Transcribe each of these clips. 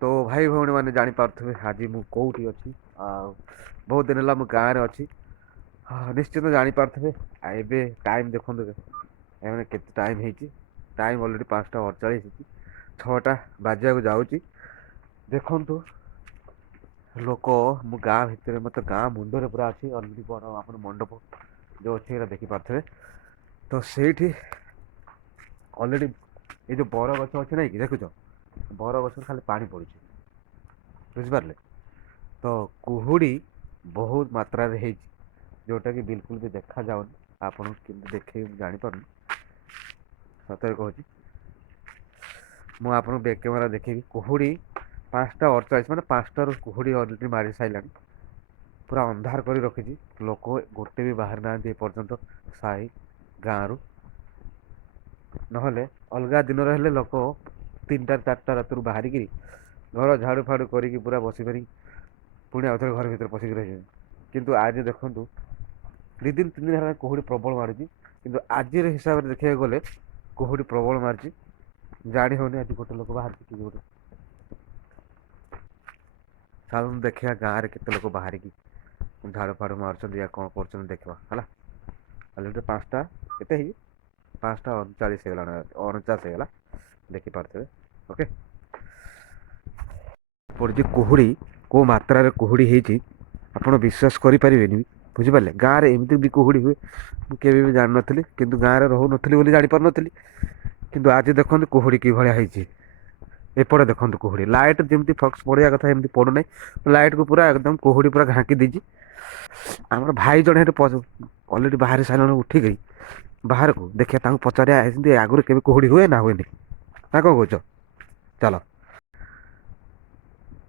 तो भाई भौणी मैंने जापारे आज मु कौटी अच्छी बहुत दिन है गाँव अच्छी। हाँ, निश्चित जापारे एबे टाइम देखो मैंने के टाइम हो टाइम अलरेडी 5टा 48 6टा बाजा को जाऊँगी देखु लोक मु गाँ भितर मतलब गाँ मुंडे पूरा अच्छी अलरेडी बड़ आप मंडप जो अच्छे देखिपे तो से अलरेडी ये जो बर गछ अच्छे ना कि देखुच बर गछ खाली पानी पड़ी बुझिपारे तो कुहुड़ी बहुत मात्रा रे जोटा कि बिल्कुल भी देखा जाऊनी आपन देखे जापार सतरे कहूँ मुझे बैक कैमेरा देखी कुहुड़ी 5टा 48 मैंने 5टार कुहुड़ी अलरेडी मारी सारा पूरा अंधार कर रखी लोक गोटे भी बाहर ना पर्यंत साई गाँव नहले अलग दिन हेल्ले लोक 3टा 4टा रात बाहर घर झाड़ू फाड़ू कर पूरा बस पारी पुणी आउ थे घर भर पशिक रही किंतु आज देखु 2 दिन 3 दिन है कुहुड़ी प्रबल मारुची किंतु आज हिसाब से देखा गले कुहुड़ी प्रबल मार्ची जाणी होनी आज गोटे लोक बाहर कि गोटे साधारण देखा गाँव में केते लोक बाहर की झाड़ू फाड़ू मार्च या कौन कर देखा है अलरेडी 5टा के 5टा 39 होगा 49 होगा देखिपे ओके पड़ी कुहुड़ी को मात्रा रे कुहुड़ी होती आपड़ विश्वास करें बुझिपारे गाँव में एमती भी कुहुड़ी हुए मुझे भी जान नी कि गाँव में रोह नी जापार नी कि आज देखो कुहुड़ी कि भाई एपटे देखो कुहुड़ी लाइट जमी फक्स पड़ा कथा एमती पड़ूना लाइट को पूरा एकदम कुहुड़ी पूरा घाँकी देजी आम भाई जड़े अलरेडी बाहर सारे उठिक बाहर को देखिए पचारे आगुरी के कुहुड़ी हुए ना हुए ना कौन कौच चलो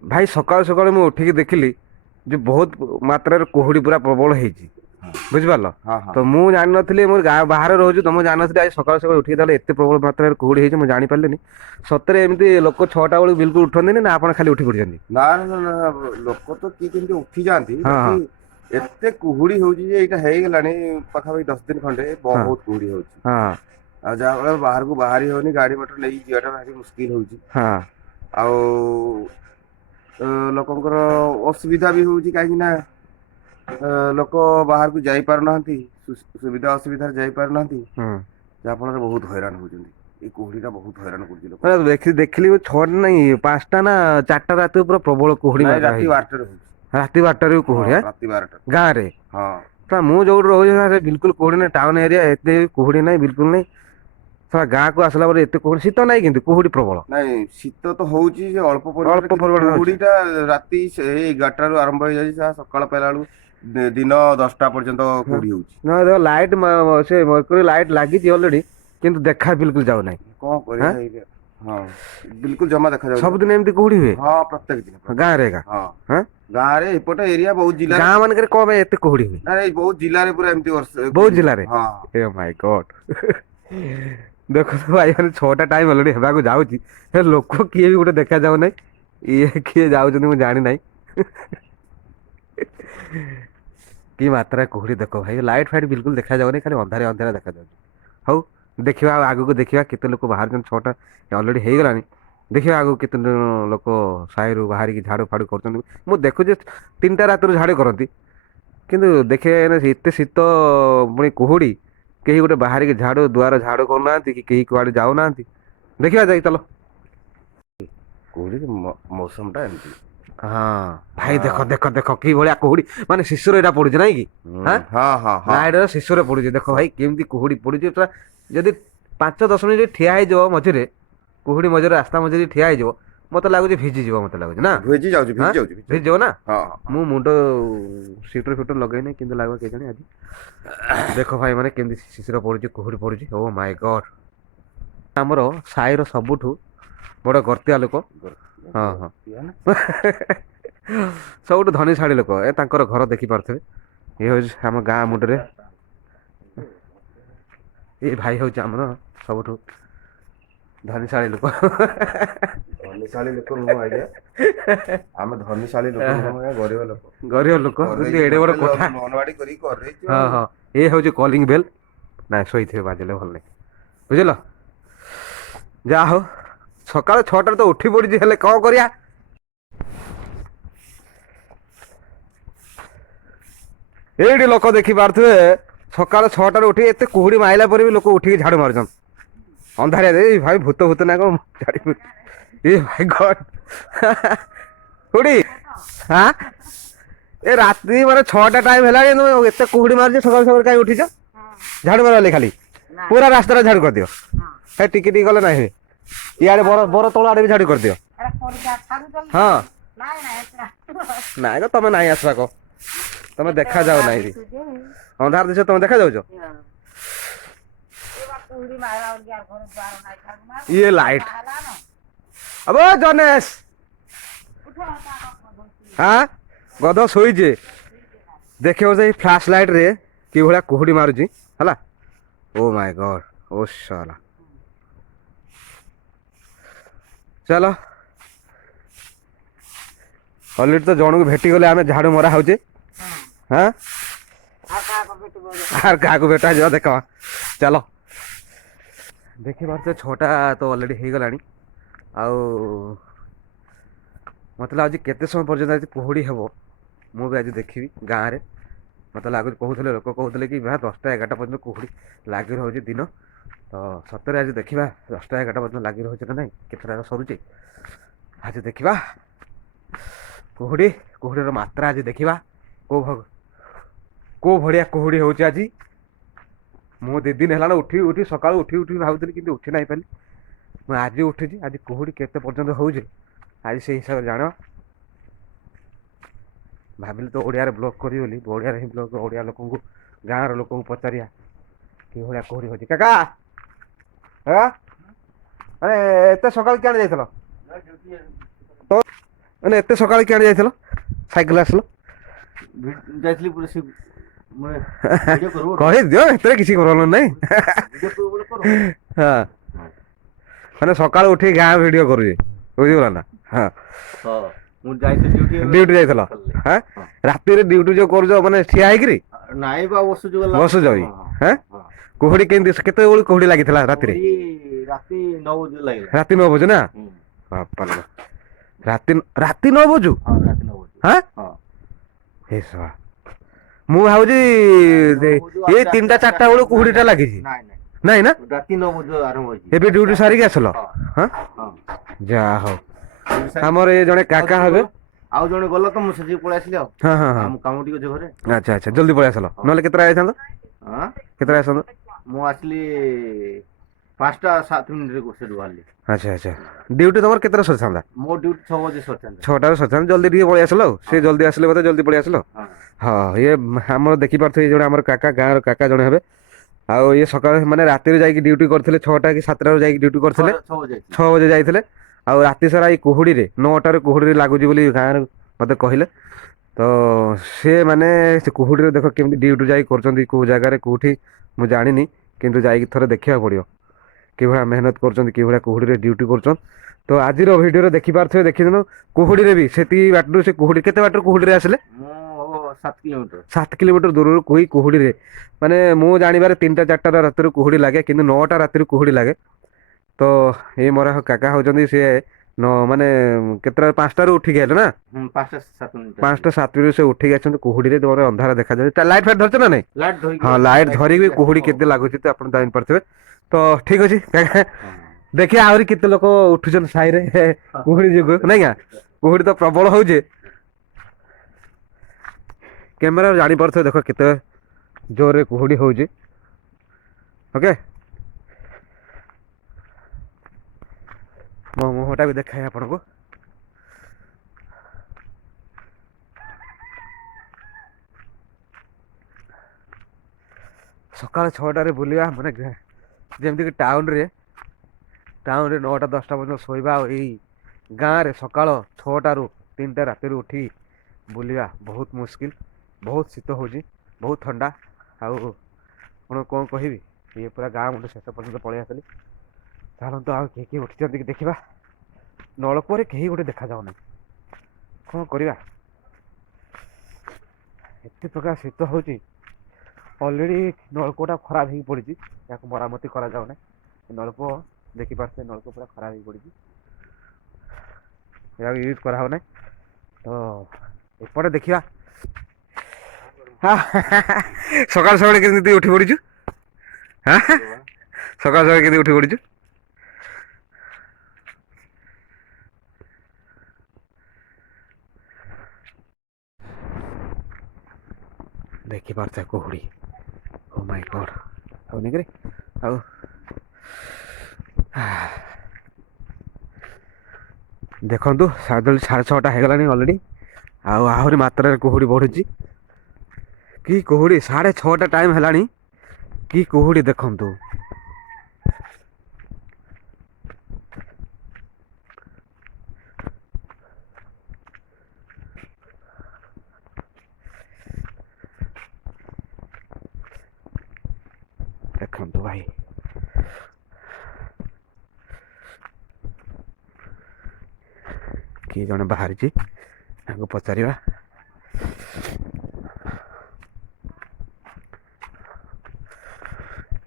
भाई सकाल सकाल मुझे उठिक देखिली जो बहुत मात्रा कुहुड़ी पूरा प्रबल हो बुझिपार तो मुझे जान नी मोर गाँव बाहर रोज तो मुझे जान आज सकाल सकाल उठिक एत प्रबल मात्रा कुहुड़ी मुझे जापारे सतरे एमती लोक 6टा बेलू बिल्कुल उठते ना आप खाली उठी पड़ते ना ना ना लोक तो किए उठी जाती एते कुहुड़ी होची जे एटा हे गलानी पाखापाखि 10 दिन खंडे बहुत कुहुड़ी होची हाँ आ जा बाहर को बाहरी होनी गाड़ी मोटर ले जीवाटा भारी मुश्किल होची हाँ आ लोकंकर असुविधा भी होची काहे ना लोक बाहर को जाई पार नाहंती सुविधा असुविधा जाई पार नाहंती जा फल बहुत हैरान होचंदी ए कुहुड़ीटा बहुत हैरान करची लोक देखिली 6 नहीं 5टा ना 4टा रात पूरा प्रबल कुहुड़ी राती 12 रे रात 12 कुहुड़ी राती 12 गाँव में हाँ मु जो रोज बिल्कुल कुहुड़ी ना टाउन एरिया एत कुहुड़ी ना बिल्कुल नहीं थोड़ा गाँ को आसला एत कुहुड़ी शीत ना कि कुहुड़ी प्रबल नहीं शीत तो होची अल्प परिमाण कुहुड़ीटा राती 11टा रु आरंभ हो जाई सकाळ पेला दिन 10टा पर्यंत कुहुड़ी होची ना लाइट से मरकुरी लाइट लगी अलरेडी किंतु देखा बिल्कुल जाऊ ना कौन करे हाँ बिल्कुल जमा देखा जाऊ सब दिन एमती कुहुड़ी हुए हाँ प्रत्येक दिन गाँव रे हाँ गाँव रे एपटे एरिया बहुत जिला गाँव मान कौन एत कुहुड़ी हुए ना बहुत जिले में पूरा एमती बहुत जिले में हाँ ए माय गॉड देखो तो भाई 6टा टाइम अलरेडी हेबाकू जाउची लोक किए भी गोटे देखा जाऊ ना ये किए जाऊँ जानी ना कि मात्रा कुहुड़ी देखो भाई लाइट फाइट बिल्कुल देखा जाऊनी खाली अंधारे अंधारे देखा जाऊ हौ देखा आगू को देखा केते लोक बाहर 6टा अलरेडी हो गलानी देखिए आगू केते लोक साई बाहर की झाड़ू फाड़ू कर देखुचे 3टा रात झाड़ू करती किंतु देखे एत शीत पुणी कुहुड़ी कहीं गोटे बाहर की झाड़ू दुआर झाड़ू करना कि कहीं कुआड़े जाऊना देखा जाए चलो कुहुड़ी मौसमटा एमती हाँ भाई देखो देखो देखो कि भाया कुहुड़ी माने शिशुर एटा पड़ुछ ना कि हाँ हाँ हाँ लाइट शिशुर पड़ुछ देखो भाई केमती कुहुड़ी पड़ुछ जदि 5-10 मिनिट ठिया हो मझे कुहुड़ी मझे रास्ता मझे ठिया हो मत लगुच भिजी जीव मत लगुच ना भिजी जाओ ना हाँ मु मुंड स्वेटर फेटर लगे ना कि लगे के जाने आज देखो भाई माने केमती शिशुर पड़ुछ कुहुड़ी पड़ुछ ओ माय गॉड हमर साईर सबुठू बड़ गर्तिया लोक हाँ हाँ सब धनीशाड़ी लोक ए तांकर घर देखी पारे ये हूँ आम गाँ मुंडे ये भाई हूँ आम सब धनीशाड़ी लोक धनीशाली लोक नुह आज्ञा आम धनीशाली लोक गरीब लोक एडे बड़ कोठा मनवाड़ी करी कर हाँ हाँ ये हूँ कॉलिंग बेल ना शोथे बाजिले भल नहीं बुझल जा हो सकाल 6टार तो उठी पड़ी हेल्ले कौन करिया ଏଇଠି ଲୋକ ଦେଖିପାରୁଥିବେ ସକାଳ 6ଟାରୁ ଉଠି ଏତେ କୁହୁଡ଼ି ମାଇଲା ପରେ ବି ଲୋକ ଉଠିକି ଝାଡ଼ୁ ମାରୁଛନ୍ତି ଅନ୍ଧାରିଆ ଏଇ ଭାଇ ଭୂତ ଭୂତ ନା କଣ ଝାଡ଼ି ଏ ଭାଇ ଗଡ କୁହୁଡ଼ି ହଁ ଏ ରାତି ମାନେ 6ଟା ଟାଇମ ହେଲାଣି ତମେ ଏତେ କୁହୁଡ଼ି ମାରୁଛି ସକାଳୁ ସକାଳୁ କାହିଁ ଉଠିଛ ଝାଡ଼ୁ ମାରିଲେ ଖାଲି ପୁରା ରାସ୍ତାଟା ଝାଡ଼ୁ କରିଦିଅ ହେ ଟିକେ ଟିକେ ଗଲେ ନାହିଁ ଇଆଡ଼େ ବର ତଳ ଆଡ଼େ ବି ଝାଡ଼ୁ କରିଦିଅ ହଁ ନାଇଁ ତ ତମେ ନାହିଁ ଆସିବା କହ ତମେ ଦେଖାଯାଉ ନାହିଁ ଅନ୍ଧାର ଦିଶ ତମେ ଦେଖାଯାଉଛ ଇଏ ଲାଇଟ୍ अब जनेश हाँ गध शोचे देखिए से फ्लैश लाइट रे कि भाया कुहुड़ी मारुची है ओ माय गॉड ओ साला चलो अलरेडी तो जन को भेटी गले आम झाड़ू मरा होचे हाँ आर क्या भेटा जा देख चलो देखी पार्थ 6टा तो अलरेडी हो गला आउ मत लगे केते समय पर्यटन आज कुहुड़ी हे मुझे आज देखी गाँव में मत लगुच कहते लोक कहते कि भाई 10टा 11टा पर्यटन कुहुड़ी लगी रोचे दिन तो सतरे आज देखा 10टा 11टा पर्यटन लगी रोचे ना ना केतटा सरुचे आज देखा कुहुड़ी कुहुड़ीर मात्रा आज देखा को भाया कुहुड़ी हो आज मु 2 दिन है उठी उठी सका उठी उठी भावुली कि उठी ना पारि मैं आज उठी आज कुहुड़ी केते पर्यंत हो आज से हिसाब से जान भाविली तो ओडिया ब्लॉग करी ओडिया ही ब्लॉग ओडिया लोक गाँव लोक पचारिया कि भाया कुहुड़ी हो काका हाँ अरे एत सका क्या जाइल तो मैंने एत सका क्या जाइल साइकेल आसल कही दियो एत किसी कर ना हाँ मैंने सका उठी गाँ वीडियो करुचे बुझीगला ना हाँ ड्यूटी जाइल हाँ राति ड्यूटी जो कर माने ठिया है बसुज हाँ कुहुड़ी केमती केते बेलू कुहुड़ी लगी राति राति 9 बजे ना राति 9 बजू हाँ मु भावी ये 3टा 4टा बेलू कुहुड़ीटा लगी नाई ना राति 9 बजे आरंभ एबे ड्यूटी सारिक आसल हाँ जा हो हमर ये जने काका हबे आउ जने गलो तो मु सजी पळै आसिले हां हां हां हम काम टिको जे घरे अच्छा अच्छा जल्दी पळै आसल नले केतरा आइछन हां केतरा आइछन मु आसली 5टा 7 मिनिट रे कोसे दुआली अच्छा अच्छा ड्यूटी तमर केतरा सरछंदा मो ड्यूटी 6 बजे सरछंदा 6टा रे सरछंदा जल्दी टिके पळै आसल से जल्दी आसले बते जल्दी पळै आसल हां ये हमर देखि पारथि ये जने हमर काका गाँव रो काका जने हबे आउ ये सकाळ माने राति रे जाई ड्यूटी करथिले 6टा कि 7टा रे जाई ड्यूटी करथिले 6 बजे जाइथिले आउ राति सारा ये कुहुड़ी रे 9टा रे कुहुड़ी लागुजी बोली गाँव मते कहले तो से माने से कुहुड़ी रे देखो केमती ड्यूटी जाई करचंदी को जगह रे कोठी मु जानिनी किंतु जाई थरे देखिया पड़ियो कि भला मेहनत करचंदी कि भला कुहुड़ी रे ड्यूटी करचन तो आज रो वीडियो रे देखि पारथो देखि देनो कुहुड़ी रे भी सेती बाटरू से कुहुड़ी केते बाटर कुहुड़ी रे आसले 7 किलोमीटर दूर कोई कुहुड़ी रे माने मु जानिबारे 3टा 4टा राति कुहुड़ी लागे किंतु 9टा राति कुहुड़ी लागे तो ये मोर काका होचंदी से न माने केतरा 5टा रे उठी गेल ना 5टा 7 मिनिट से उठी गछन कुहुड़ी रे तोरे अंधारा देखा जाय लाइट फाइट धरछ ना नहीं लाइट धरि हां लाइट धरि भी कुहुड़ी केते लागुची तो आपण जानि परथबे तो ठीक अछि काका देखिए आउरी केते लोक उठुछन साई रे कुहुड़ी जुगु नै का कुहुड़ी तो प्रबल होजे कैमरा जानि परथबे देखो केते जोर रे कुहुड़ी होजे ओके मो मुहटा भी देखाए आपन को सकाल 6टा रे बुलिया माने जेमती कि टाउन रे 9टा 10टा पर्यंत शोइबा एई गाँव रे सकाल 6टा रु 3टा राति रे उठी बुलिया बहुत मुश्किल बहुत शीत होजी बहुत ठंडा आउ कौन कहबी ये पूरा गाँव मुंडे शेष पर्यंत पळै आसली चलतु आउ किए उठी देखा नलकूप कहीं गोटे देखा जाऊ ना कौन करवा एत प्रकार शीत हो अलरेडी नलकूपटा खराब हो पड़ी या मरामती करा जाऊ ना नलकूप देखी पार्थे नलकूप पूरा खराब हो पड़ी या यूज करा ना तो एपटे देखा ସକାଳୁ ସକାଳୁ କେମିତି ଉଠି ପଡ଼ିଛୁ? ହାଁ ସକାଳୁ ସକାଳୁ କେମିତି ଉଠି ପଡ଼ିଛୁ? ଦେଖିପାରୁଛ କୁହୁଡ଼ି। ଓ ମାଇ ଗଡ୍। ଆଉ ନେଇକରି ଆଉ ଦେଖନ୍ତୁ 6:30 ହେଇଗଲାଣି ଅଲରେଡ଼ି। ଆଉ ଆହୁରି ମାତ୍ରାରେ କୁହୁଡ଼ି ବଢ଼ୁଛି। କି କୁହୁଡ଼ି 6:30 ଟାଇମ୍ ହେଲାଣି। କି କୁହୁଡ଼ି ଦେଖନ୍ତୁ। ଦେଖନ୍ତୁ ଭାଇ। କିଏ ଜଣେ ବାହାରିଛି ତାଙ୍କୁ ପଚାରିବା।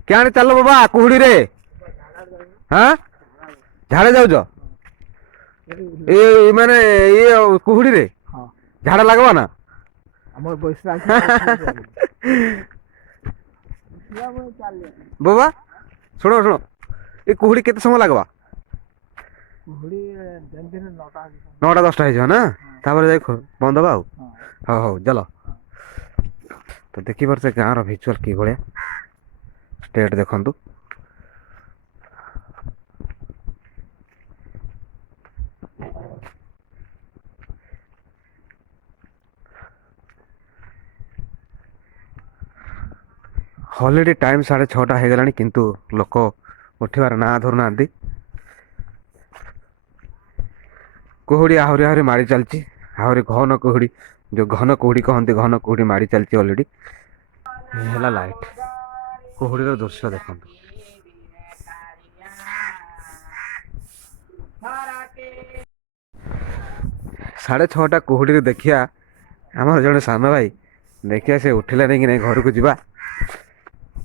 क्या चलो बाबा कुहड़ी रे? हाँ झाड़े जाऊच ये माने ये कुहड़ी रे झाड़ा लगवा ना बाबा शुणो शुणो ये कुहड़ी केते समय लगवा? 9टा 10टा हो ना तापर जाई बंद हवा हौ हौ चलो। तो देखी पार से गाँव भिजुआल कि भाया स्टेट देखंतु। ऑलरेडी टाइम 6:30 हो गलानी किंतु लोक उठिबार ना धरु नांती। कुहुड़ी आहरी आहरी मारी चलची। आहरी घन कुहुड़ी जो घन कुहुड़ी कहते घन कुहुड़ी मारी चलची ऑलरेडी। हेला लाइट कुहुड़ीर दृश्य देखंतु। 6:30 कुहुड़ी देखिया आमर जड़े सान भाई देखिया से उठिला नहीं कि नहीं घर को जीवा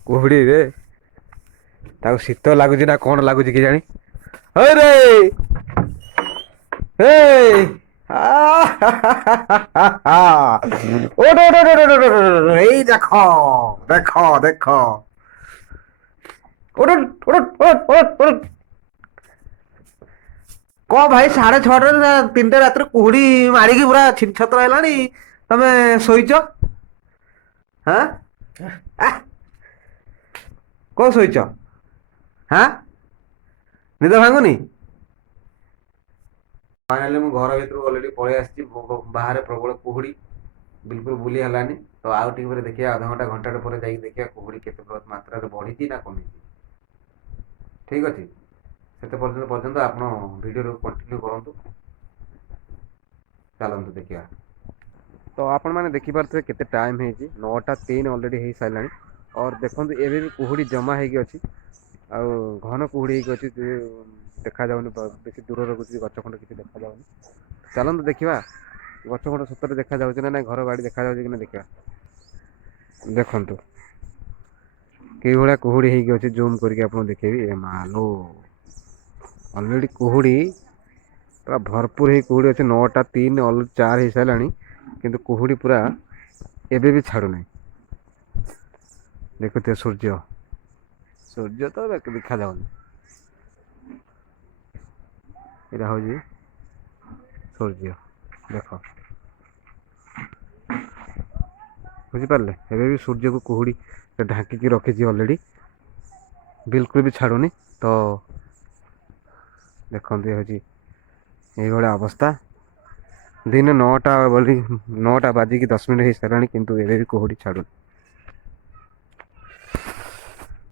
कुहुड़ी रे ताको शीत लगुच ना कौन लगुच कि जानी। अरे এই দেখো দেখো দেখো क भाई 6:30 3टा रात कुहुड़ी मारिकी पूरा छिन छतर है तमे शोच हाँ कौन शोच हाँ निद भांगुनी फाइनाली मु घर भीतर ऑलरेडी पळै आछि। बाहर प्रबल कुहुड़ी बिल्कुल बुली हलानी। तो आउ टिक पर देखिए आधा घंटा घंटा पर जाई देखिए कुहुड़ी केते बहुत मात्रा रे बढ़ी ना कमी। ठीक अछि सेते पर्यंत आपण वीडियो रो कंटिन्यू करंतु। चलंतु देखिया। तो आपण माने देखि पारथे केते टाइम हे जी 9:03 ऑलरेडी हे साइलानी। और देखंतु एबे भी कुहुड़ी जमा हे गि अछि आ घन कुहुड़ी हे गि अछि देखा जाउनी बेसी दूर रो कुछ गछ खंड किछि देखा जाउनी। चलंतु देखिबा गछ खंड सତରେ देखा जाउछ ना घर बाड़ी देखा जाउछ कि ना देखिबा। देखंतु कि भला कुहुड़ी हे गि अछि जूम करके आपण देखेबी ए मालो ऑलरेडी कुहुड़ी पूरा भरपूर ही कुहुड़ी अच्छे 9:03 ऑलरेडी 4 हो सारा किंतु कुहुड़ी पूरा एबे भी छाड़ू ना। देखते सूर्य सूर्य तो देखा जाऊनी यहाँ हूँ सूर्य देख बुझिपारे एबे भी सूर्य को कुहुड़ी ढांकी रखी ऑलरेडी बिल्कुल भी छाड़ूनी। तो देखते हूँ ये अवस्था दिन 9टा 9टा बाजिकी 10 मिनट हो सारा किंतु एबे भी कुहुड़ी छाड़ूनी।